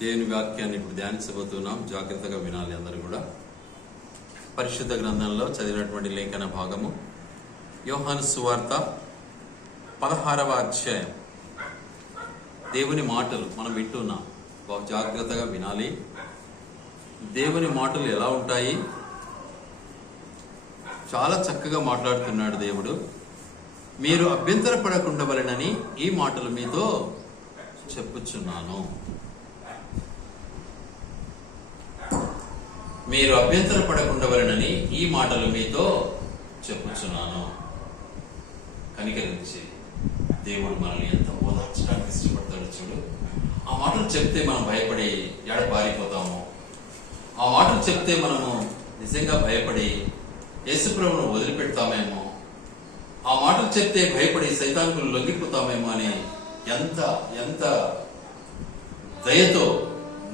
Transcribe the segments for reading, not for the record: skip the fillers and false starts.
దేవుని వాక్యాన్ని ఇప్పుడు ధ్యానించబోతున్నాం. జాగ్రత్తగా వినాలి అందరూ కూడా. పరిశుద్ధ గ్రంథంలో చదివినటువంటి లేఖన భాగము యోహాను సువార్త 16వ అధ్యాయం. దేవుని మాటలు మనం వింటున్నాం. బాగా జాగ్రత్తగా వినాలి. దేవుని మాటలు ఎలా ఉంటాయి? చాలా చక్కగా మాట్లాడుతున్నాడు దేవుడు. మీరు అభ్యంతరపడకుండవలెనని ఈ మాటలు మీతో చెప్పుచున్నాను. మీరు అభ్యంతరపడకుండవలెనని ఈ మాటలు మీతో చెప్పుచున్నాను. కనికరించి దేవుడు మనల్ని ఎంత ఓదార్చడానికి ఇష్టపడతాడు చూడు. ఆ మాటలు చెప్తే మనం భయపడి ఎడబారిపోతాము. ఆ మాటలు చెప్తే మనము నిజంగా భయపడి యేసుప్రభువును వదిలిపెడతామేమో. ఆ మాటలు చెప్తే భయపడి సైతానుకులు లొంగిపోతామేమో అని ఎంత ఎంత దయతో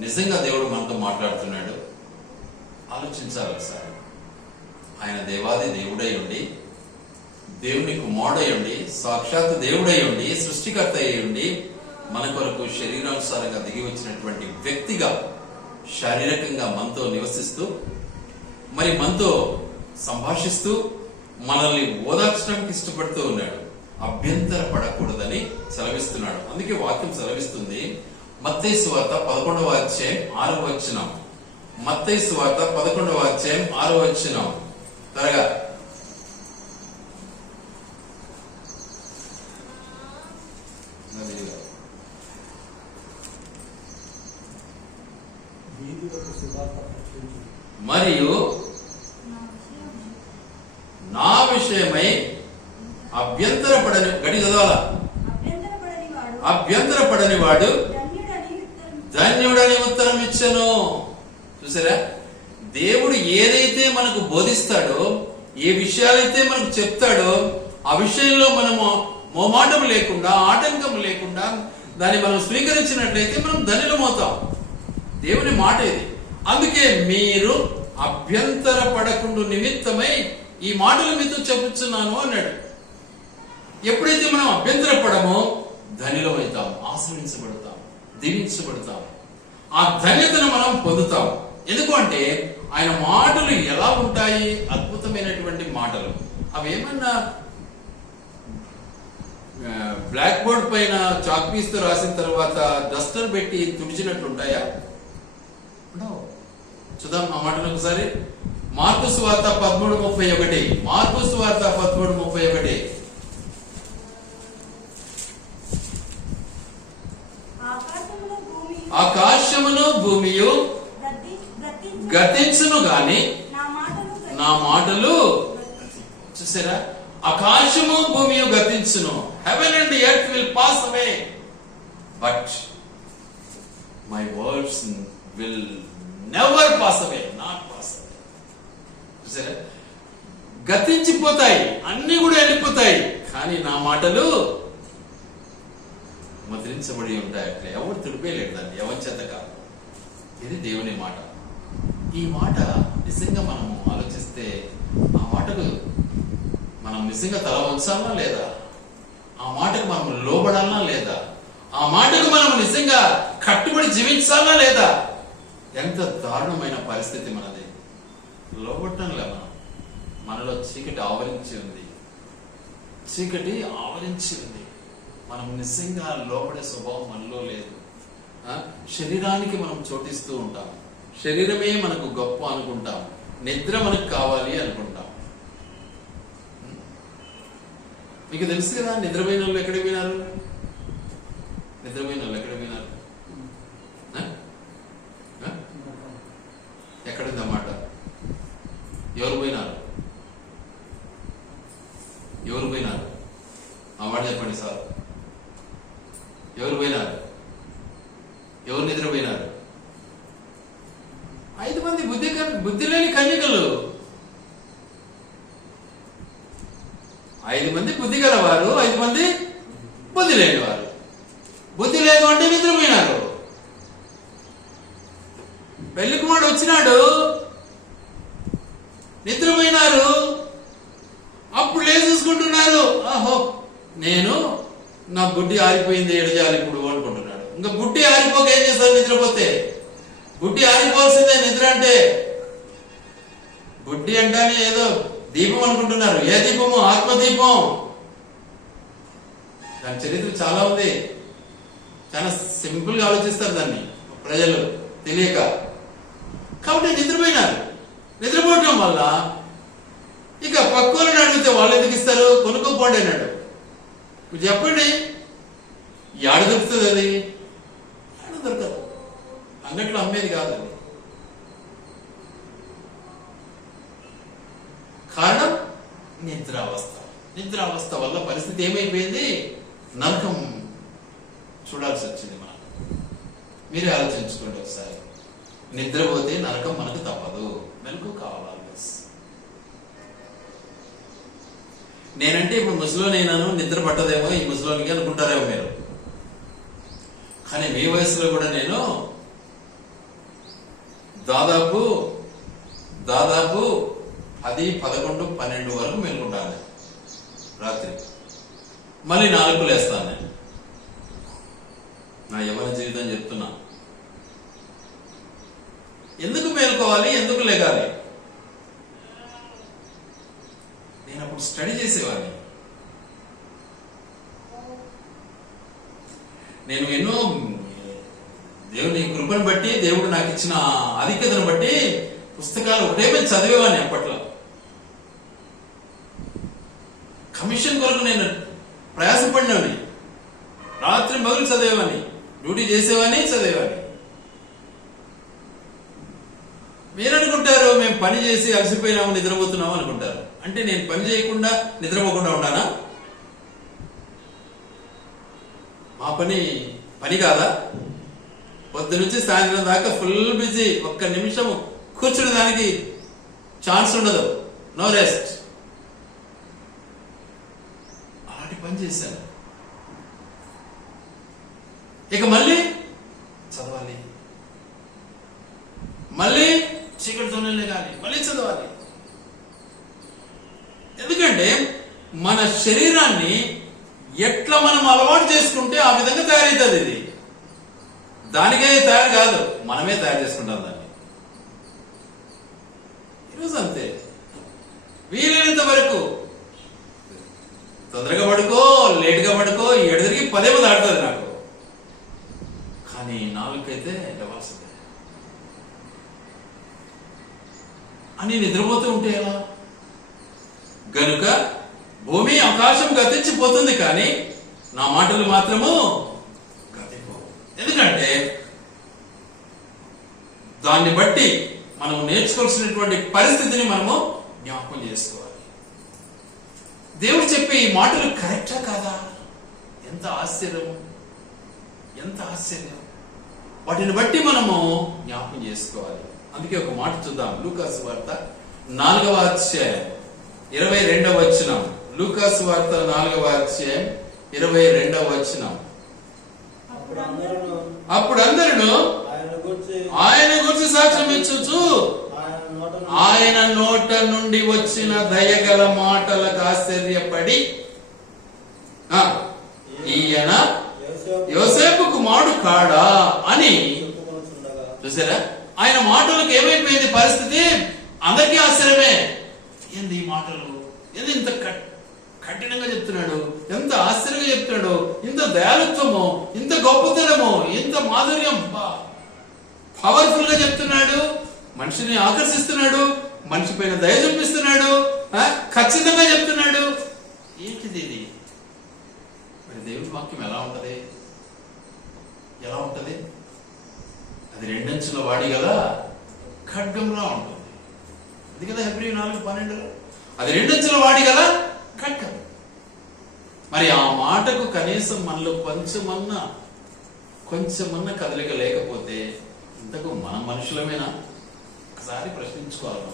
నిజంగా దేవుడు మనతో మాట్లాడుతున్నాడు. ఆలోచించాలి ఒకసారి. ఆయన దేవాది దేవుడై ఉండి, దేవుని కుమారుడై ఉండి, సాక్షాత్ దేవుడై ఉండి, సృష్టికర్త అయి ఉండి, మన కొరకు శరీరానుసారంగా దిగి వచ్చినటువంటి వ్యక్తిగా శారీరకంగా మనతో నివసిస్తూ, మరి మనతో సంభాషిస్తూ, మనల్ని ఓదార్చడానికి ఇష్టపడుతూ ఉన్నాడు. అభ్యంతర పడకూడదని సెలవిస్తున్నాడు. అందుకే వాక్యం సెలవిస్తుంది. మత్తయి సువార్త 11వ అధ్యాయం 6వ వచనం. మత్తయి సువార్త 11వ అధ్యాయం 6వ వచనం. త్వరగా మరియు నా విషయమై అభ్యంతరపడని గడి చదవాల అభ్యంతరపడని వాడు ధన్యుడని ఉత్తరం ఇచ్చను. చూసారా, దేవుడు ఏదైతే మనకు బోధిస్తాడో, ఏ విషయాలైతే మనకు చెప్తాడో, ఆ విషయంలో మనము మోమాటం లేకుండా, ఆటంకం లేకుండా దాన్ని మనం స్వీకరించినట్లయితే మనం ధన్యులమవుతాం. దేవుని మాట ఇది. అందుకే మీరు అభ్యంతర పడకుండా నిమిత్తమై ఈ మాటలు మీతో చెప్పుచున్నాను అన్నాడు. ఎప్పుడైతే మనం అభ్యంతర పడమో ధన్యులమవుతాం, ఆశ్రయించబడతాం, దీవించబడతాం. ఆ ధన్యతను మనం పొందుతాం. ఎందుకు అంటే ఆయన మాటలు ఎలా ఉంటాయి? అద్భుతమైనటువంటి మాటలు. అవి ఏమన్నా బ్లాక్ బోర్డ్ పైన చాక్ పీస్ తో రాసిన తర్వాత డస్టర్ పెట్టి తుడిచినట్లుంటాయా? చూద్దాం ఆ మాటలు ఒకసారి. మార్కు సువార్త 13:31. మార్కు సువార్త 13:31. ఆకాశమును భూమియు గతించును గాని నా మాటలు. చూసారా, ఆకాశము భూమియు గతించును. Heaven and earth will pass away, but my words will never pass away, not pass away. చూసారా, గతించిపోతాయి, అన్ని కూడా వెళ్ళిపోతాయి, కానీ నా మాటలు ముద్రించబడి ఉంటాయి. అట్లా ఎవరు తుడిపేయలేడు దాన్ని, ఎవరి చేత కాదు. ఇది దేవుని మాట. ఈ మాట నిజంగా మనము ఆలోచిస్తే, ఆ మాటకు మనం నిజంగా తల వంచాలనా లేదా? ఆ మాటకు మనం లోబడాలనా లేదా? ఆ మాటకు మనం నిజంగా కట్టుబడి జీవించాలనా లేదా? ఎంత దారుణమైన పరిస్థితి మనది. లోబట్టంలే మనం. మనలో చీకటి ఆవరించి ఉంది, చీకటి ఆవరించి ఉంది. మనం నిజంగా లోబడే స్వభావం మనలో లేదు. శరీరానికి మనం చోటిస్తూ ఉంటాం. శరీరమే మనకు గొప్ప అనుకుంటాం. నిద్ర మనకు కావాలి అనుకుంటాం. మీకు తెలుసు కదా, నిద్రపోయిన వాళ్ళు ఎక్కడికి పోయినారు? నిద్రపోయిన వాళ్ళు ఎక్కడికి పోయినారు? ఎక్కడుందన్నమాట? ఎవరు పోయినారు? ఎవరు పోయినారు? ఆ మాట చెప్పండి సార్. ఎవరు పోయినారు? ఎవరు నిద్రపోయినారు? 5 మంది బుద్ధి లేని కన్యకలు. 5 మంది బుద్ధి గలవారు, 5 మంది బుద్ధి లేని వారు. బుద్ధి లేదు అంటే నిద్రపోయినారు. పెళ్లి కుమారుడు వచ్చినాడు, నిద్రపోయినారు. అప్పుడు లేచేసుకుంటున్నారు. ఆహో, నేను నా బుడ్డి ఆరిపోయింది, ఎడజాలి ఇప్పుడు అనుకుంటున్నాడు. ఇంకా బుట్టి ఆరిపోక ఏం చేస్తారు? నిద్రపోతే బుట్టి ఆరిపోవాల్సిందే. నిద్ర అంటే బుట్టి అంటానే ఏదో దీపం అనుకుంటున్నారు. ఏ దీపము? ఆత్మదీపం. దాని చరిత్ర చాలా ఉంది. చాలా సింపుల్ గా ఆలోచిస్తారు దాన్ని ప్రజలు తెలియక. కాబట్టి నిద్రపోయినారు. నిద్రపోవటం వల్ల ఇక పక్కలను అడిగితే వాళ్ళు ఎందుకు ఇస్తారు? కొనుక్కోపోండి అన్నాడు. ఇప్పుడు చెప్పండి, ఏడ దొరుకుతుంది అది? ఏడ దొరకదు. అంగట్లో అమ్మేది కాదు అది. కారణం నిద్రావస్థ. నిద్రావస్థ వల్ల పరిస్థితి ఏమైపోయింది? నరకం చూడాల్సి వచ్చింది మనం. మీరే ఆలోచించుకోండి ఒకసారి. నిద్రపోతే నరకం మనకు తప్పదు. మెలకు కావాలి. నేనంటే ఇప్పుడు ముసలోనైనాను, నిద్ర పట్టదేమో ఈ ముసలోనికి అనుకుంటారేమో మీరు. కానీ మీ వయసులో కూడా నేను దాదాపు 10, 11, 12 వరకు మేలుకుంటాను రాత్రి. మళ్ళీ 4 లేస్తాను నేను. నా యవ్వన జీవితం చెప్తున్నా. ఎందుకు మేలుకోవాలి? ఎందుకు లేగాలి? నేను అప్పుడు స్టడీ చేసేవాడిని. నేను ఎన్నో దేవుని కృపను బట్టి, దేవుడు నాకు ఇచ్చిన ఆధిక్యతను బట్టి పుస్తకాలు ఒకటే మీద చదివేవాడిని. అప్పట్లో కమిషన్ కొరకు నేను ప్రయాసపడినవాడిని. రాత్రి మగులు చదివేవాడిని, డ్యూటీ చేసేవాడిని, చదివేవాడిని. మీరు అనుకుంటారు మేము పని చేసి అలసిపోయినాము, నిద్రపోతున్నాము అనుకుంటారు. అంటే నేను పని చేయకుండా నిద్రపోకుండా ఉన్నానా? మా పని కాదా? పొద్దు నుంచి సాయంత్రం దాకా ఫుల్ బిజీ. ఒక్క నిమిషం కూర్చునే దానికి ఛాన్స్ ఉండదు. No rest. అలాంటి పని చేశాను. ఇక మళ్ళీ చదవాలి, మళ్ళీ చీకటితోనే లేగాలి, మళ్ళీ చదవాలి. ఎందుకంటే మన శరీరాన్ని ఎట్లా మనం అలవాటు చేసుకుంటే ఆ విధంగా తయారవుతుంది. ఇది దానికే తయారు కాదు, మనమే తయారు చేసుకుంటాం దాన్ని. ఈరోజు అంతే. వీలైనంత వరకు తొందరగా పడుకో, లేట్గా పడుకో, 7కి 10 దాటుతుంది నాకు. కానీ 4కైతే లేవాల్సిందే. అని నిద్రపోతూ ఉంటే ఎలా? గనుక భూమి ఆకాశం గతించిపోతుంది, కానీ నా మాటలు మాత్రము గతిపోవు. ఎందుకంటే దాన్ని బట్టి మనం నేర్చుకోవాల్సినటువంటి పరిస్థితిని మనము జ్ఞాపకం చేసుకోవాలి. దేవుడు చెప్పే ఈ మాటలు కరెక్టా కాదా? ఎంత ఆశ్చర్యం, ఎంత ఆశ్చర్యం. వాటిని బట్టి మనము జ్ఞాపకం చేసుకోవాలి. అందుకే ఒక మాట చూద్దాం. లూకాసు వార్త 4వ అధ్యాయం 22వ వచనం. లూకాసు వార్త 4వ అధ్యాయం 22వ వచనం. అప్పుడు అందరూ ఆయన గురించి సాక్ష్యం ఇచ్చుచు ఆయన నోట నుండి వచ్చిన దయగల మాటలకు ఆశ్చర్యపడి, ఈయన యోసేపు కుమారుడు కాడా అని. చూసారా? ఆయన మాటలకు ఏమైపోయింది పరిస్థితి? అందరికీ ఆశ్చర్యమే. ఏంది ఈ మాటలు? ఏంది ఇంత కఠినంగా చెప్తున్నాడు, ఎంత ఆశ్చర్యంగా చెప్తున్నాడు, ఇంత దయాలుత్వము, ఇంత గొప్పతనము, ఇంత మాధుర్యం, పవర్ఫుల్ గా చెప్తున్నాడు, మనిషిని ఆకర్షిస్తున్నాడు, మనిషి పైన దయ చూపిస్తున్నాడు, ఖచ్చితంగా చెప్తున్నాడు. ఏంటిది ఇది? మరి దేవుడి వాక్యం ఎలా ఉంటది? ఎలా ఉంటది? అది 2 అంచుల వాడి కదా ఖడ్గంలా ఉంటుంది. అది కదా హెబ్రీ 4:12. అది 2 అంచుల వాడి కదా ఖడ్గం. మరి ఆ మాటకు కనీసం మనలో కొంచెమన్నా కదలిక లేకపోతే ఇంతకు మనం మనుషులమేనా? ఒకసారి ప్రశ్నించుకోవాలి.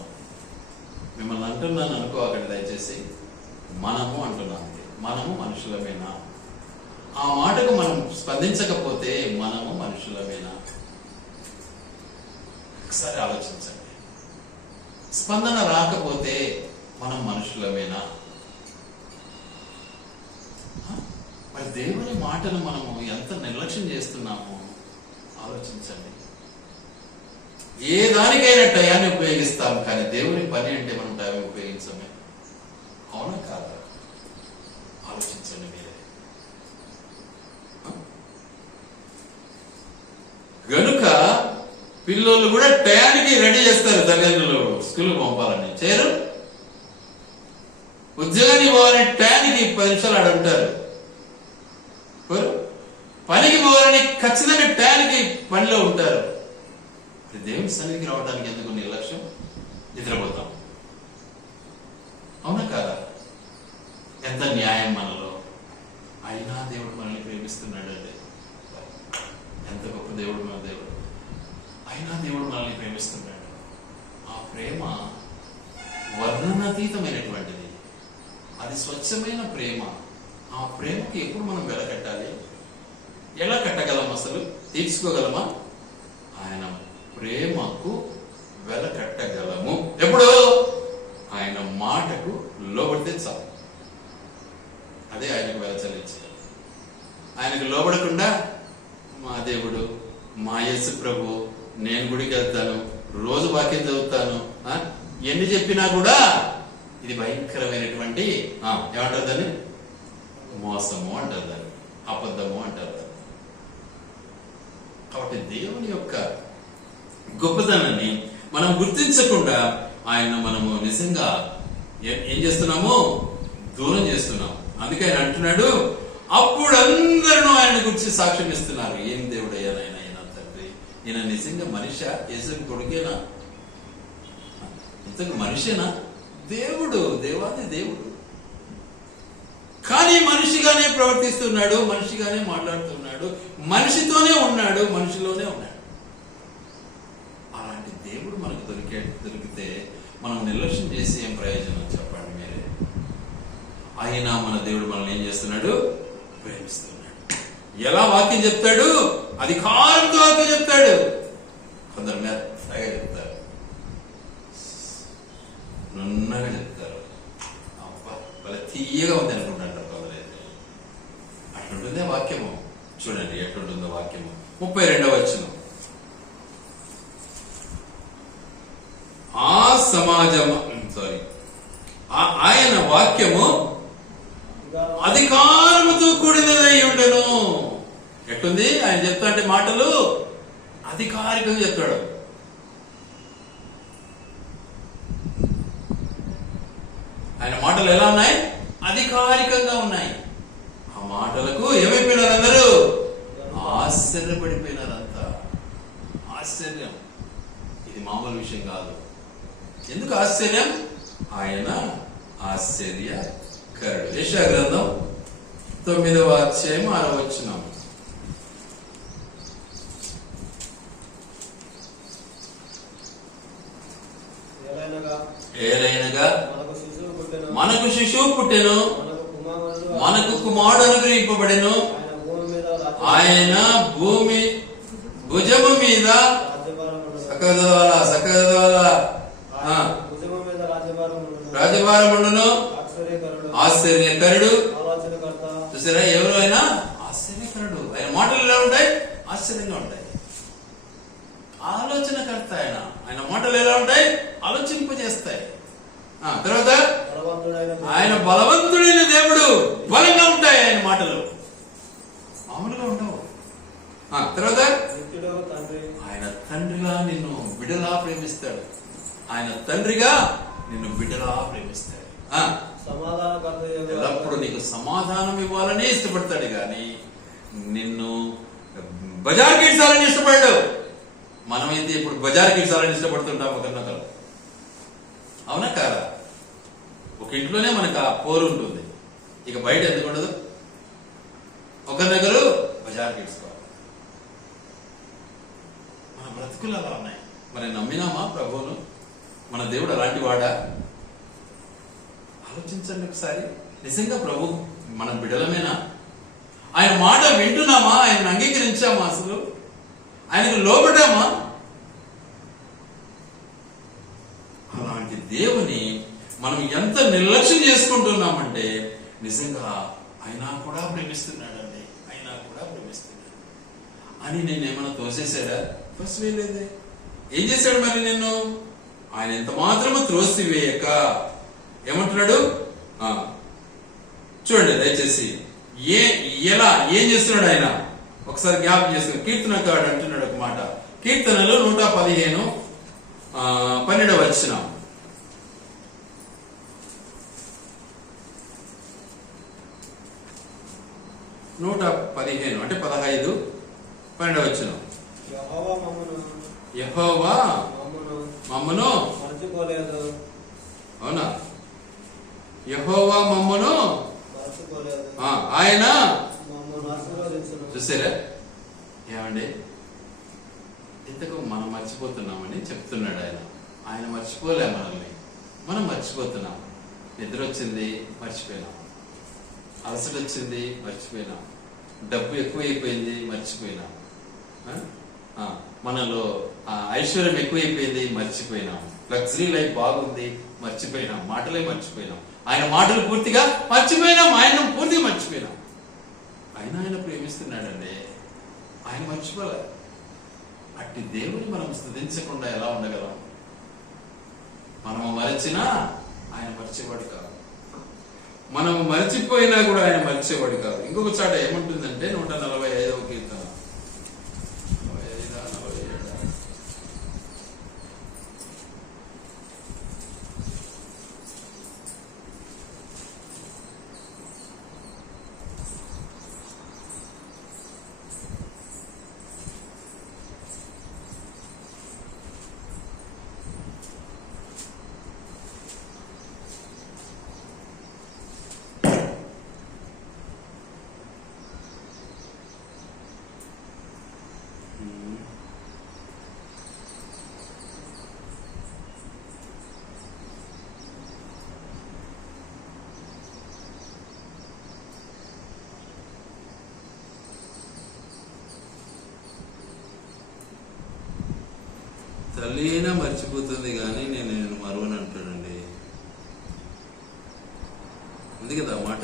మిమ్మల్ని అంటున్నాను అనుకోకండి దయచేసి. మనము అంటున్నాం, మనము మనుషులమేనా? ఆ మాటకు మనం స్పందించకపోతే మనము మనుషులమేనా? ఒకసారి ఆలోచించండి. స్పందన రాకపోతే మనం మనుషులమేనా? మరి దేవుని మాటను మనము ఎంత నిర్లక్ష్యం చేస్తున్నామో ఆలోచించండి. ఏ దానికైనా టయాన్ని ఉపయోగిస్తాం, కానీ దేవుని పని అంటే మనం టైం ఉపయోగించమే. అవునా కాదా? ఆలోచించండి మీరే. గనుక పిల్లలు కూడా టయానికి రెడీ చేస్తారు. తల్లిదండ్రులు స్కూల్ పంపాలని చేయరు. ఉద్యోగానికి పోవాలని టయానికి 10 నిమిషాలు ఆడ ఉంటారు. పనికి పోవాలని ఖచ్చితంగా టయానికి పనిలో ఉంటారు. దేవుని సన్నిధికి రావడానికి ఎందుకు నిర్లక్ష్యం? నిద్రపోతాం. అవునా కాదా? ఎంత న్యాయం మనలో. అయినా దేవుడు మనల్ని ప్రేమిస్తున్నాడు అండి. ఎంత గొప్ప దేవుడు మన దేవుడు. అయినా దేవుడు మనల్ని ప్రేమిస్తున్నాడు. ఆ ప్రేమ వర్ణనాతీతమైనటువంటిది. అది స్వచ్ఛమైన ప్రేమ. ఆ ప్రేమకి ఎప్పుడు మనం వెలకట్టాలి? ఎలా కట్టగలం? అసలు తీర్చుకోగలమా? ఆయన ప్రేమకు వెలకట్టగలము ఎప్పుడు? ఆయన మాటకు లోబడితే చాలు. అదే ఆయనకు వెల చెల్లించగలం. ఆయనకు లోబడకుండా మా దేవుడు, మా యేసు ప్రభు, నేను గుడికి వెళ్తాను, రోజు వాక్యం చదువుతాను, ఎన్ని చెప్పినా కూడా ఇది భయంకరమైనటువంటి ఏమంటారు దాన్ని? మోసము అంటారు దాన్ని, అబద్ధము అంటారు దాన్ని. కాబట్టి దేవుని యొక్క గొప్పతనాన్ని మనం గుర్తించకుండా ఆయన్ను మనము నిజంగా ఏం చేస్తున్నాము? దూరం చేస్తున్నాం. అందుకే ఆయన అంటున్నాడు, అప్పుడు అందరూ ఆయన గురించి సాక్ష్యం ఇస్తున్నారు. ఏం దేవుడయ్యా నాయన ఈయన తండ్రి, ఈయన నిజంగా మనిషా? యేసు కొడుకేనా? ఇంతకు మనిషేనా? దేవుడు, దేవాది దేవుడు. కానీ మనిషిగానే ప్రవర్తిస్తున్నాడు, మనిషిగానే మాట్లాడుతున్నాడు, మనిషితోనే ఉన్నాడు, మనిషిలోనే ఉన్నాడు. అలాంటి దేవుడు మనకు దొరికితే మనం నిర్లక్ష్యం చేసి ఏం ప్రయోజనం చెప్పండి మీరే? అయినా మన దేవుడు మనల్ని ఏం చేస్తున్నాడు? ప్రేమిస్తున్నాడు. ఎలా వాక్యం చెప్తాడు? అధికారంతో వాక్యం చెప్తాడు. కొందరు మెత్తగా చెప్తారు, నున్నగా చెప్తారు. అబ్బా వాళ్ళ తీయగా ఉంది అనుకుంటారు కొందరైతే. అట్లుంటుందే వాక్యము. చూడండి ఎట్లుంటుందో వాక్యము. 32వ వచనం. ఆ సమాజం ఆయన వాక్యము అధికారముతో కూడినదై ఉండెను. ఎట్లుంది? ఆయన చెప్తా అంటే మాటలు అధికారికంగా చెప్తాడు. ఆయన మాటలు ఎలా ఉన్నాయి? అధికారికంగా ఉన్నాయి. ఆ మాటలకు ఏమైపోయినారు? అందరూ ఆశ్చర్యపడిపోయినారంతా. ఆశ్చర్యం. ఇది మామూలు విషయం కాదు. ఎందుకు ఆశ్చర్యం? ఆయన ఆశ్చర్యకరుడు. యెషయా గ్రంథం 9వ అధ్యాయం 6వ వచనం. ఏలైనగా మనకు శిశువు పుట్టెను, మనకు కుమారుడు అనుగ్రహింపబడెను, ఆయన భూమి భుజము మీద రాజభారం ఉండును. ఆశ్చర్యకరుడు. చూసారా? ఎవరు ఆయన? ఆశ్చర్యకరుడు. ఆయన మాటలు ఎలా ఉంటాయి? ఆశ్చర్యంగా ఉంటాయి. ఆలోచనకర్త ఆయన. ఆయన మాటలు ఎలా ఉంటాయి? ఆలోచింపజేస్తాయి. తర్వాత ఆయన బలవంతుడైన దేవుడు. బలంగా ఉంటాయి ఆయన మాటలు, మామూలుగా ఉండవు. తర్వాత ఆయన తండ్రిగా నిన్ను బిడ్డలా ప్రేమిస్తాడు. ఆయన తండ్రిగా నిన్ను బిడ్డలా ప్రేమిస్తాడు. ఎల్లప్పుడు నీకు సమాధానం ఇవ్వాలని ఇష్టపడతాడు, కానీ నిన్ను బజార్ కిడ్సాలని ఇష్టపడ్డాడు. మనమైతే ఇప్పుడు బజార్ కిడ్సాలని ఇష్టపడుతుంటాం ఒకరినొకరు. అవునా కాదా? ఒక ఇంట్లోనే మనకు ఆ పోరు ఉంటుంది. ఇక బయట ఎందుకు ఉండదు? ఒకరినొకరు బజార్ కిడ్సుకోవాలి. మన బ్రతుకులు అలా ఉన్నాయి. మరి నమ్మినామా ప్రభువును? మన దేవుడు అలాంటి వాడా? ఆలోచించండి ఒకసారి. నిజంగా ప్రభు మన బిడ్డలమేనా? ఆయన మాట వింటున్నామా? ఆయనను అంగీకరించామా? అసలు ఆయనకు లోబడ్డామా? అలాంటి దేవుని మనం ఎంత నిర్లక్ష్యం చేసుకుంటున్నామంటే నిజంగా అయినా కూడా ప్రేమిస్తున్నాడండి, అయినా కూడా ప్రేమిస్తున్నాడు అని నేనేమన్నా తోసేశాడా? ఫస్ట్ వేయలేదే. ఏం చేశాడు మరి నిన్ను? ఆయన ఎంత మాత్రము త్రోసివేయక ఏమంటున్నాడు? చూడండి దయచేసి ఎలా ఏం చేస్తున్నాడు ఆయన ఒకసారి జ్ఞాపకం చేస్తున్నాడు. కీర్తనకారుడు అంటున్నాడు ఒక మాట, కీర్తనలు 115:12 వచనం. అంటే 15:12 వచనం. యెహోవా మమ్మను మర్చిపోలేదు. అవునా? యెహోవా మమ్మను ఆయన చూసారా? ఏమండి, ఇంతకు మనం మర్చిపోతున్నామని చెప్తున్నాడు ఆయన. ఆయన మర్చిపోలే మనల్ని, మనం మర్చిపోతున్నాం. నిద్ర వచ్చింది మర్చిపోయినాం, అలసట వచ్చింది మర్చిపోయినాం, డబ్బు ఎక్కువైపోయింది మర్చిపోయినాం, మనలో ఐశ్వర్యం ఎక్కువైపోయింది మర్చిపోయినాం, లగ్జరీ లైఫ్ బాగుంది మర్చిపోయినాం, మాటలే మర్చిపోయినాం, ఆయన మాటలు పూర్తిగా మర్చిపోయినాం, ఆయన పూర్తిగా మర్చిపోయినాం. ఆయన ప్రేమిస్తున్నాడండి, ఆయన మర్చిపోలే. అట్టి దేవుని మనం స్తుతించకుండా ఎలా ఉండగలం? మనము మరచినా ఆయన మర్చేవాడు కాదు, మనము మర్చిపోయినా కూడా ఆయన మర్చేవాడు కాదు. ఇంకొక చాట ఏముంటుందంటే 145వ కీర్తన 45-47. తల్లినా మర్చిపోతుంది కానీ నేను మరువని అంటాడండి. ఉంది కదా మాట,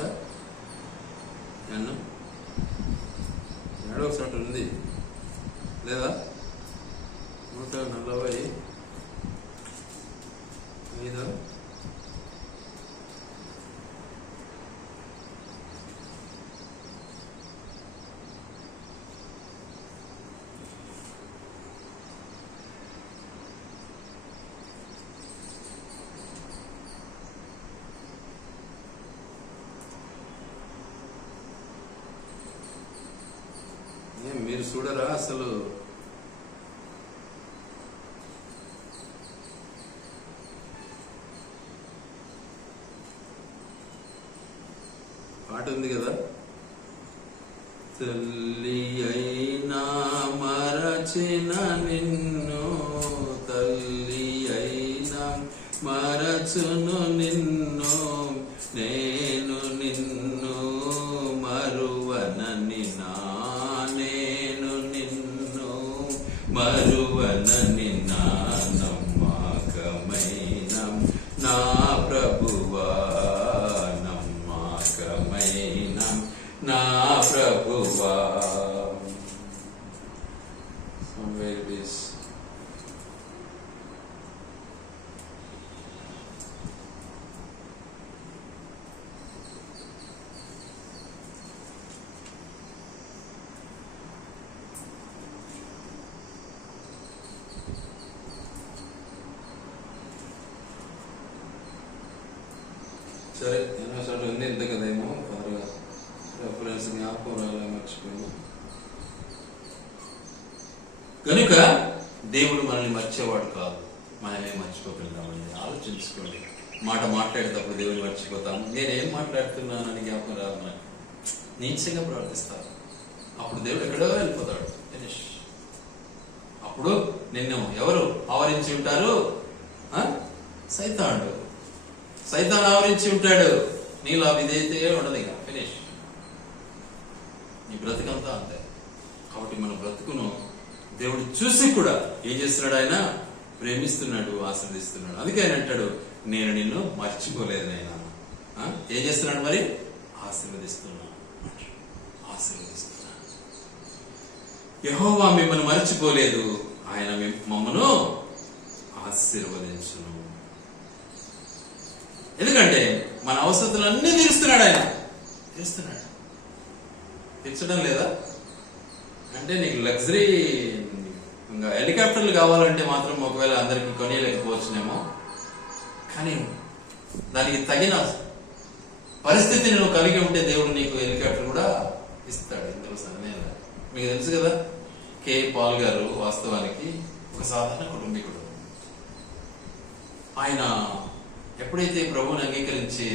ఏడో ఒకసారి ఉంది లేదా? 145 మీరు చూడరా అసలు? పాట ఉంది కదా, తల్లి అయినా మరచిన నిన్ను, తల్లి అయినా మరచును నిన్ను, నేను నిన్ను మరువనని మరువనని నా నమ్మకమైన నా ప్రభువా, నమ్మకమైన నా ప్రభువా. సరే, ఎన్నోసార్లు ఉంది ఇంత కదేమో, రెఫరెన్స్ జ్ఞాపకం రాలే, మర్చిపోయాను. కనుక దేవుడు మనల్ని మర్చేవాడు కాదు, మనమే మర్చిపోతున్నామని ఆలోచించుకోండి. మాట మాట్లాడేటప్పుడు దేవుని మర్చిపోతాము. నేనేం మాట్లాడుతున్నానని జ్ఞాపకం రాదు, నాకు నీచంగా ప్రవర్తిస్తాను, అప్పుడు దేవుడు ఎక్కడో వెళ్ళిపోతాడు. ఫినిష్. అప్పుడు నిన్ను ఎవరు ఆవరించి ఉంటారు? సైతానుడు. సైతాన్ ఆవరించి ఉంటాడు, నీలో విధేయతే ఉండదు. ఇక ఫినిష్. నీ బ్రతుకంతా అంతే. కాబట్టి మన బ్రతుకును దేవుడు చూసి కూడా ఏం చేస్తున్నాడు? ఆయన ప్రేమిస్తున్నాడు, ఆశీర్వదిస్తున్నాడు. అందుకే ఆయన అంటాడు, నేను నిన్ను మర్చిపోలేదు. ఆయన ఏం చేస్తున్నాడు మరి? ఆశీర్వదిస్తున్నాడు. ఆశీర్వదిస్తున్నాను. యెహోవా మిమ్మల్ని మరచిపోలేదు, ఆయన మమ్మను ఆశీర్వదించును. ఎందుకంటే మన అవసరతలన్నీ తీరుస్తున్నాడు. ఆయన తీరుస్తున్నాడు. తీర్చడం లేదా అంటే నీకు లగ్జరీ ఇంకా హెలికాప్టర్లు కావాలంటే మాత్రం ఒకవేళ అందరికి కొనియలేకపోవచ్చునేమో, కానీ దానికి తగిన పరిస్థితిని నువ్వు కలిగి ఉంటే దేవుడు నీకు హెలికాప్టర్ కూడా ఇస్తాడు. ఇందులో సందేహం. మీకు తెలుసు కదా, కే పాల్ గారు వాస్తవానికి ఒక సాధారణ కుటుంబీకుడు. ఆయన ఎప్పుడైతే ప్రభువుని అంగీకరించి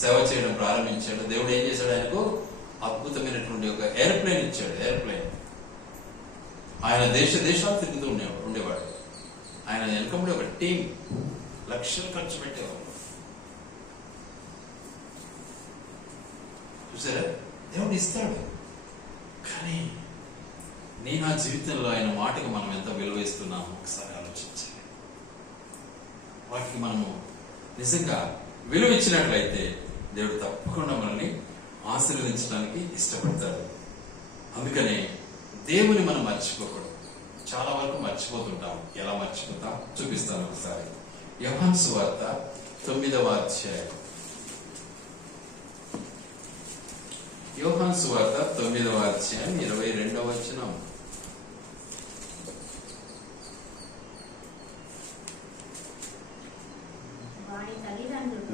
సేవ చేయడం ప్రారంభించాడో దేవుడు ఏం చేశాడు, ఆయనకు అద్భుతమైనటువంటి ఒక ఎయిర్ప్లేన్ ఇచ్చాడు. ఎయిర్ప్లేన్. ఆయన దేశాలు తిరుగుతూ ఉండేవాడు. ఆయన వెనకముడి ఒక టీం లక్షలు ఖర్చు పెట్టేవాడు. చూసారా, దేవుడు ఇస్తాడు. కానీ నా జీవితంలో ఆయన మాటకి మనం ఎంత విలువ ఇస్తున్నామో ఒకసారి ఆలోచించాలి. వాటికి మనము నిజంగా విలువ ఇచ్చినట్లయితే దేవుడు తప్పకుండా మనల్ని ఆశీర్వదించడానికి ఇష్టపడతాడు. అందుకనే దేవుని మనం మర్చిపోకూడదు. చాలా వరకు మర్చిపోతుంటాం. ఎలా మర్చిపోతాం చూపిస్తాను ఒకసారి. యోహాను సువార్త 9వ అధ్యాయం. యోహాను సువార్త 9వ అధ్యాయం 22వ వచనం.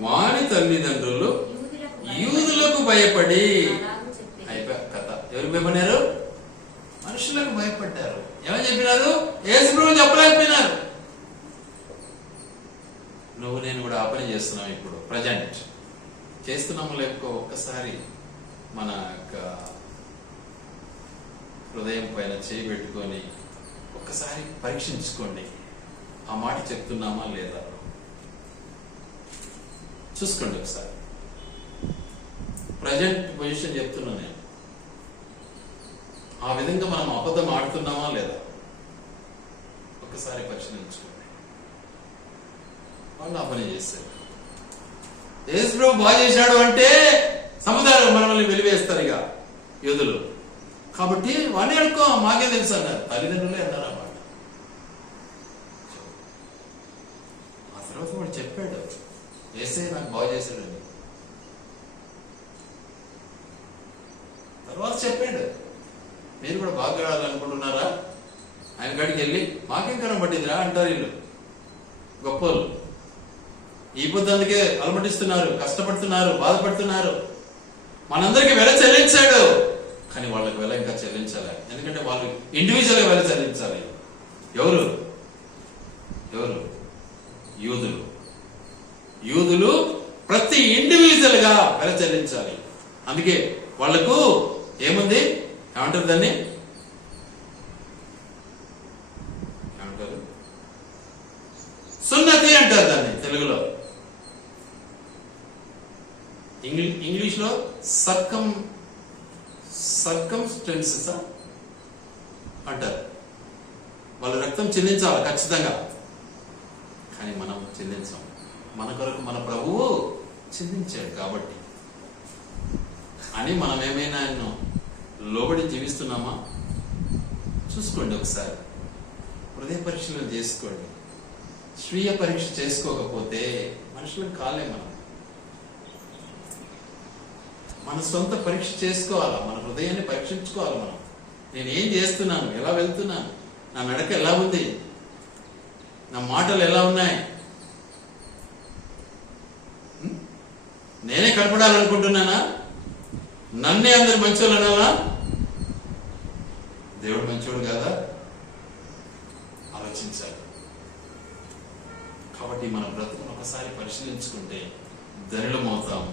వాని తల్లిదండ్రులు యూదులకు భయపడి, అయిపోయా కథ. ఎవరు భయపడినారు? మనుషులకు భయపడ్డారు. ఏమని చెప్పినారు? యేసు ప్రభువు చెప్పలేకపోయినారు. నువ్వు నేను కూడా ఆ పని చేస్తున్నాం. ఇప్పుడు ప్రజెంట్ చేస్తున్నాము లేకపో ఒక్కసారి మన యొక్క హృదయం పైన చేయి పెట్టుకొని ఒక్కసారి పరీక్షించుకోండి. ఆ మాట చెప్తున్నామా లేదా చూసుకోండి ఒకసారి. ప్రజెంట్ పొజిషన్ చెప్తున్నా నేను. ఆ విధంగా మనం అబద్ధం ఆడుతున్నామా లేదా ఒక్కసారి పరిశీలించుకోండి. వాళ్ళు ఆ పని చేస్తారు. యేసు ప్రభు బాగా చేశాడు అంటే సముదాయం మనల్ని వెలివేస్తారు ఇక యూదులు. కాబట్టి వాడిని అడుకో, మాకే తెలుసు అన్నారు. తల్లిదండ్రులే అన్నారు అన్నమాట. ఆ తర్వాత వాడు చెప్పాడు, యేసే నాకు బాగా చేశాడని. తర్వాత చెప్పాడు, మీరు కూడా బాగా ఆడాలనుకుంటున్నారా? ఆయన కాడికి వెళ్ళి మాకేం కరం పట్టిందిరా అంటారు వీళ్ళు గొప్పలు. ఈ పొద్దుకే అలమటిస్తున్నారు, కష్టపడుతున్నారు, బాధపడుతున్నారు. మనందరికి వెల చెల్లించాడు, కానీ వాళ్ళకి వెల ఇంకా చెల్లించాలి. ఎందుకంటే వాళ్ళు ఇండివిజువల్ గా వెల చెల్లించాలి. ఎవరు? యూదులు ప్రతి ఇండివిజువల్ గా వెల చెల్లించాలి. అందుకే వాళ్లకు ఏముంది, ఏమంటారు దాన్ని, ఏమంటారు? సున్నతి అంటారు దాన్ని తెలుగులో. ఇంగ్లీష్ లో సర్కంస్టెన్సెస్ అంటారు. వాళ్ళ రక్తం చెల్లించాలి ఖచ్చితంగా. కానీ మనం చెల్లించాం. మన కొరకు మన ప్రభువు చెల్లించాడు కాబట్టి అని మనం ఏమైనా ఆయన లోబడి జీవిస్తున్నామా చూసుకోండి. ఒకసారి హృదయ పరీక్షలు చేసుకోండి. స్వీయ పరీక్ష చేసుకోకపోతే మనుషులకు కాలే. మన సొంత పరీక్ష చేసుకోవాలా, మన హృదయాన్ని పరీక్షించుకోవాలి. మనం నేనేం చేస్తున్నాను, ఎలా వెళ్తున్నాను, నా నడక ఎలా ఉంది, నా మాటలు ఎలా ఉన్నాయి, నేనే కనపడాలనుకుంటున్నానా, నన్నే అందరు మంచోళ్ళు అనాలా? దేవుడు మంచోడు కదా, ఆలోచించాలి. కాబట్టి మన బ్రతుకును ఒకసారి పరిశీలించుకుంటే ధనులమవుతాము.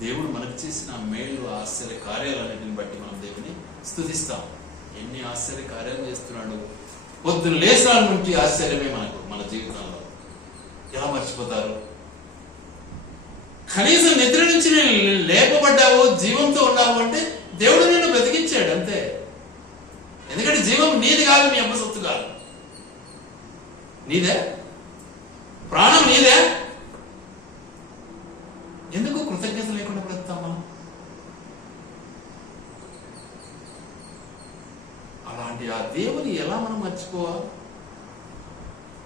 దేవుడు మనకు చేసిన మేలు, ఆశ్చర్య కార్యాలన్నింటిని బట్టి మనం దేవుని స్తుతిస్తాం. ఎన్ని ఆశ్చర్య కార్యాలు చేస్తున్నాడు. పొద్దున్న లేసాల నుండి ఆశ్చర్యమే మనకు మన జీవితంలో. ఎలా మర్చిపోతారు? కనీసం నిద్ర నుంచి లేపబడ్డావు, జీవంతో ఉన్నావు అంటే దేవుడు నిన్ను బ్రతికించాడు అంతే. ఎందుకంటే జీవం నీది కాదు, మీ అమ్మ సొత్తు కాదు. నీదే, ప్రాణం నీదే. ఎందుకు కృతజ్ఞత లేకుండా బ్రతుకుతాం మనం? మర్చిపోవా?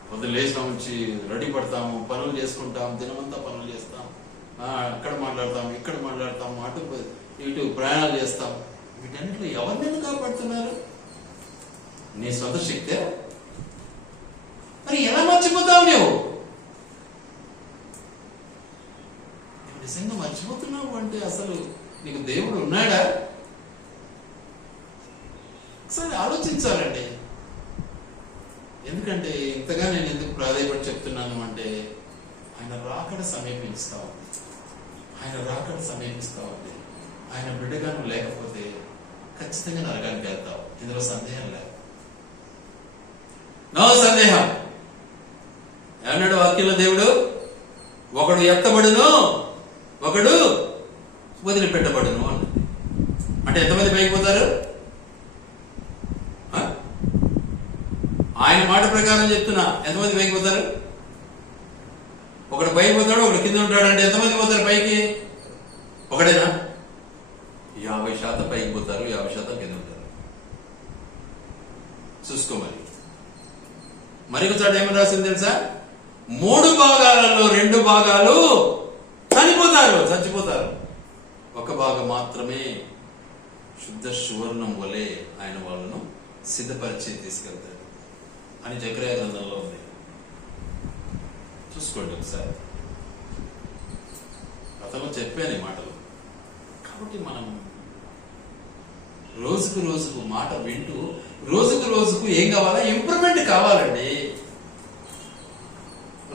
పొద్దున్న లేచిన నుంచి రెడీ పడతాము, పనులు చేసుకుంటాం, దినమంతా పనులు చేస్తాం, అక్కడ మాట్లాడతాం, ఇక్కడ మాట్లాడతాం, అటు ఇటు ప్రయాణాలు చేస్తాం. వీటన్నిటిలో ఎవరినైనా కాపాడుతున్నారు? నీ సొంత శక్తే? మరి ఎలా మర్చిపోతావు నువ్వు? నిజంగా మర్చిపోతున్నావు అంటే అసలు నీకు దేవుడు ఉన్నాడా? ఒకసారి ఆలోచించాలండి. ఎందుకంటే ఇంతగా నేను ఎందుకు ప్రాధాన్యపడి చెప్తున్నాను అంటే ఆయన రాకడ సమీపిస్తా ఉంది. ఆయన రాకడ సమీపిస్తా ఉంది. ఆయన బిడ్డగా నువ్వు లేకపోతే ఖచ్చితంగా నరకానికి వెళ్తావు. ఇందులో సందేహం లేదు. నో సందేహం. ఏమన్నాడు వాక్యంలో దేవుడు? ఒకడు ఎత్తబడును, ఒకడు వదిలిపెట్టబడును అన్నది. అంటే ఎంతమంది పైకి పోతారు? ఆయన మాట ప్రకారం చెప్తున్నా, ఎంతమంది పైకి పోతారు? ఒకడు పైకి పోతాడు, ఒకడు కింద ఉంటాడు. అంటే ఎంతమంది పోతారు పైకి? ఒకడేనా? 50% పైకి పోతారు, 50% కింద ఉంటారు. చూసుకో. మరొక చోట ఏమని రాసింది తెలుసా? 3 భాగాలలో 2 భాగాలు చచ్చిపోతారు. ఒక భాగం మాత్రమే శుద్ధ సువర్ణం వలె ఆయన వాళ్ళను సిద్ధపరిచి తీసుకెళ్తాడు అని జకర్యా గ్రంథంలో ఉంది. చూసుకోండి ఒకసారి. గతంలో చెప్పాను ఈ మాటలు. కాబట్టి మనం రోజుకు రోజుకు మాట వింటూ రోజుకు రోజుకు ఏం కావాలా? ఇంప్రూవ్మెంట్ కావాలండి.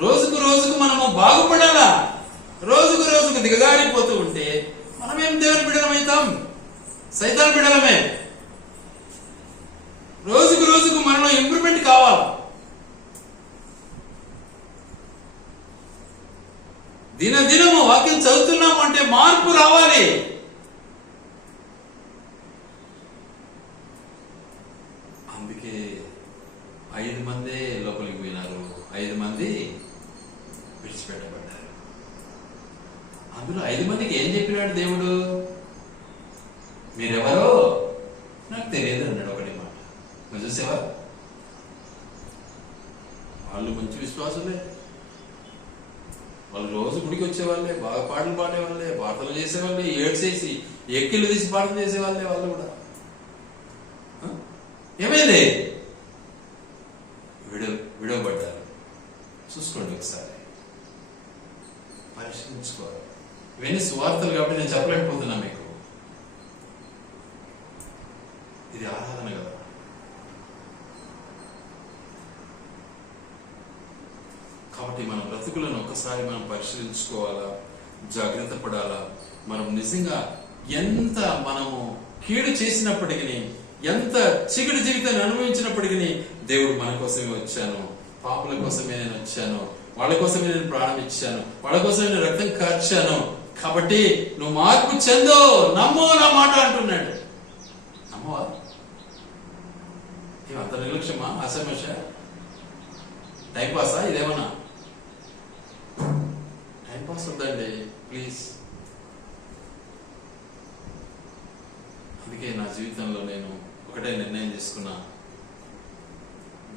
రోజుకు రోజుకు మనము బాగుపడాలా. రోజుకు రోజుకు దిగజారిపోతూ ఉంటే మనమేం దేవుని బిడ్డలమవుతాం? సైతాన్ బిడ్డలమే. రోజుకు రోజుకు మనలో ఇంప్రూవ్మెంట్ కావాలి. దినదినము వాక్యం చదువుతున్నాము అంటే మార్పు రావాలి. అందుకే 5 మందే లోపలికి పోయినారు, 5 మంది విడిచిపెట్టబడ్డారు. అందులో 5 మందికి ఏం చెప్పినాడు దేవుడు? మీరెవరో నాకు తెలియదు అన్నాడు. ఒకటి మాట. నువ్వు చూసావా? వాళ్ళు మంచి విశ్వాసులే. వాళ్ళు రోజు గుడికి వచ్చేవాళ్ళే, బాగా పాటలు పాడేవాళ్ళే, పాటలు చేసేవాళ్ళే, ఏడ్చేసి ఎక్కిళ్ళు తీసి పాటలు చేసేవాళ్ళే. వాళ్ళు కూడా ఏమైంది? విడవబడ్డారు. చూసుకోండి ఒకసారి, పరిశీలించుకోవాలి. ఇవన్నీ సువార్తలు కాబట్టి నేను చెప్పలేకపోతున్నా మీకు. ఇది ఆరాధన కదా. కాబట్టి మన బ్రతుకులను ఒక్కసారి మనం పరిశీలించుకోవాలా, జాగ్రత్త పడాలా. మనం నిజంగా ఎంత మనము కీడు చేసినప్పటికీ, ఎంత చీకటి జీవితాన్ని అనుభవించినప్పటికీ దేవుడు మన కోసమే వచ్చాను, పాపుల కోసమే నేను వచ్చాను, వాళ్ళ కోసమే నేను ప్రాణం ఇచ్చాను, వాళ్ళ కోసమే నేను రక్తం కార్చాను. కాబట్టి నువ్వు మార్పు చెందో, నమ్మో నా మాట అంటున్నాడు. నమ్మవా? ఏమంత నిర్లక్ష్యమా? అసమస్య? టైంపాసా? ఇదేమన్నా టైంపాస్ వద్దండి ప్లీజ్. అందుకే నా జీవితంలో నేను ఒకటే నిర్ణయం తీసుకున్నా.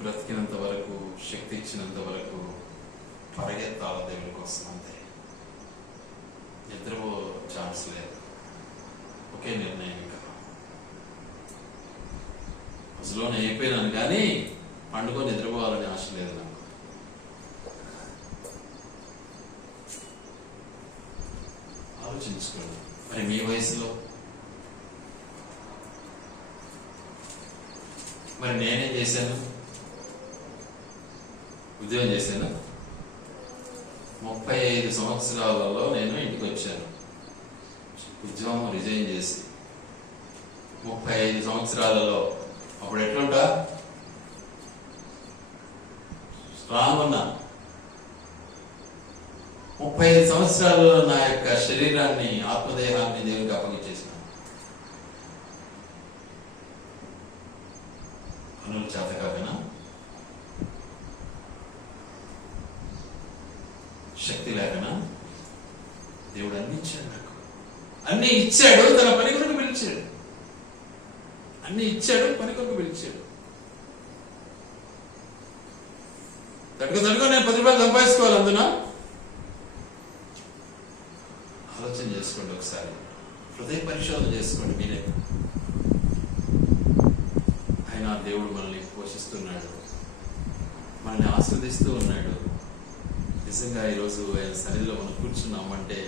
బ్రతికినంత వరకు, శక్తి ఇచ్చినంత వరకు పరిగెత్తాల దేవుని కోసం. అంతే. నిద్రపో ఛాన్స్ లేదు. ఒకే నిర్ణయం. ఇంకా అసలునే అయిపోయినాను కానీ పండుకొని నిద్రపోవాలని ఆశ లేదు నాకు. ఆలోచించుకోండి. మరి మీ వయసులో మరి నేనేం చేశాను? ఉద్యోగం చేశాను. 35 సంవత్సరాలలో నేను ఇంటికి వచ్చాను. ఉద్యోగం రిజైన్ చేసి 35 సంవత్సరాలలో అప్పుడు ఎట్లుంటా? స్ట్రాంగ్ ఉన్నా. 35 సంవత్సరాలలో నా యొక్క శరీరాన్ని, ఆత్మదేహాన్ని దేవునికి అప్పగించేసిన. పనులు చేత కాకనా, శక్తి లేకనా, దేవుడు అన్ని ఇచ్చాడు నాకు. అన్ని ఇచ్చాడు, తన పని కొరకు పిలిచాడు. అన్ని ఇచ్చాడు, పని కొరకు పిలిచాడు. తట్టుకో నేను 10 రూపాయలు సంపాదించుకోవాలి అందున. ఆలోచన చేసుకోండి ఒకసారి, హృదయ పరిశోధన చేసుకోండి మీరే. ఆయన దేవుడు మనల్ని పోషిస్తున్నాడు, మనల్ని ఆస్వాదిస్తూ ఉన్నాడు. నిజంగా ఈరోజు ఆయన సన్నిధిలో మనం కూర్చున్నామంటే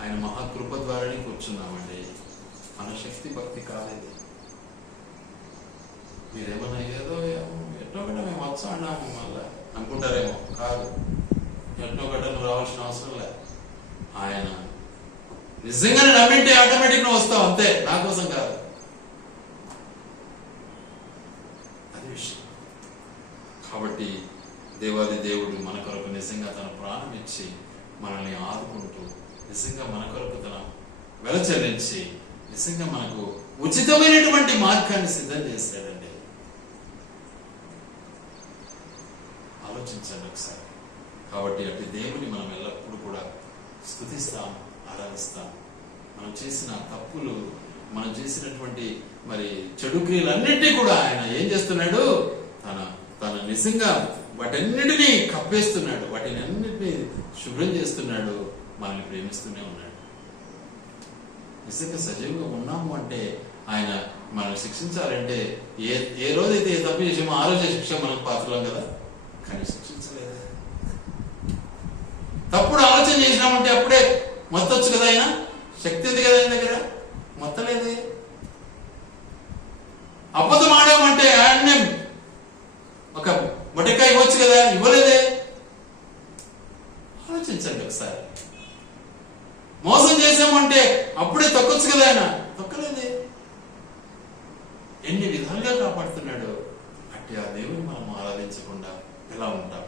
ఆయన మహాకృప ద్వారానే కూర్చున్నామండి. మన శక్తి భక్తి కాలేదు. మీరేమన్నా ఏదో ఎన్నో గట్ట మేము వచ్చాము మళ్ళా అనుకుంటారేమో. కాదు, ఎన్నో గట్ట నువ్వు రావాల్సిన అవసరం లే. ఆయన నిజంగానే నమ్మింటే ఆటోమేటిక్ నువ్వు వస్తావు అంతే, నా కోసం కాదు. అది విషయం. కాబట్టి దేవాది దేవుడు మన కొరకు నిజంగా తన ప్రాణం ఇచ్చి మనల్ని ఆదుకుంటూ, నిజంగా మన కొరకు తన వెల చెల్లించి నిజంగా మనకు ఉచితమైనటువంటి మార్గాన్ని సిద్ధం చేశాడండి. ఆలోచించండి ఒకసారి. కాబట్టి అటు దేవుని మనం ఎల్లప్పుడూ కూడా స్తుతిస్తాం, ఆరాధిస్తాం. మనం చేసిన తప్పులు, మనం చేసినటువంటి మరి చెడు క్రియలన్నింటినీ కూడా ఆయన ఏం చేస్తున్నాడు, తన నిజంగా వాటన్నిటినీ కప్పేస్తున్నాడు, వాటిని అన్నిటినీ శుభ్రం చేస్తున్నాడు, మనల్ని ప్రేమిస్తూనే ఉన్నాడు. నిజంగా సజీవంగా ఉన్నాము అంటే ఆయన మనం శిక్షించాలంటే ఏ రోజైతే ఏ తప్పు చేసామో ఆ రోజే శిక్ష మనకు పాత్రలం కదా, కానీ శిక్షించలేదు. తప్పుడు ఆలోచన చేసినామంటే అప్పుడే మొత్తొచ్చు కదా, ఆయన శక్తి ఉంది కదా ఆయన దగ్గర, మొత్తలేదే. అబద్ధం ఆడామంటే ఆయన్నే ఒక మొట్టకాయ ఇవ్వచ్చు కదా, ఇవ్వలేదే. ఆలోచించండి ఒకసారి. మోసం చేసామంటే అప్పుడే తొక్కొచ్చు కదా, ఆయన తొక్కలేదే. ఎన్ని విధాలుగా కాపాడుతున్నాడు. అట్టి ఆ దేవుని మనం ఆరాధించకుండా ఎలా ఉంటాం?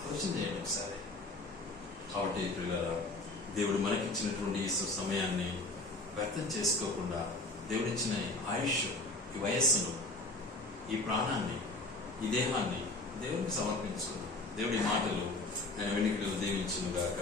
ఆలోచన చేయండి ఒకసారి. కాబట్టి పిల్లల దేవుడు మనకిచ్చినటువంటి ఈ సమయాన్ని వ్యర్థం చేసుకోకుండా, దేవుడిచ్చిన ఆయుష్, ఈ వయస్సును, ఈ ప్రాణాన్ని, ఈ దేహాన్ని దేవుడికి సమర్పించుకుందాం. దేవుడి మాటలు ఆయన వెనుకలు దీవించును గాక.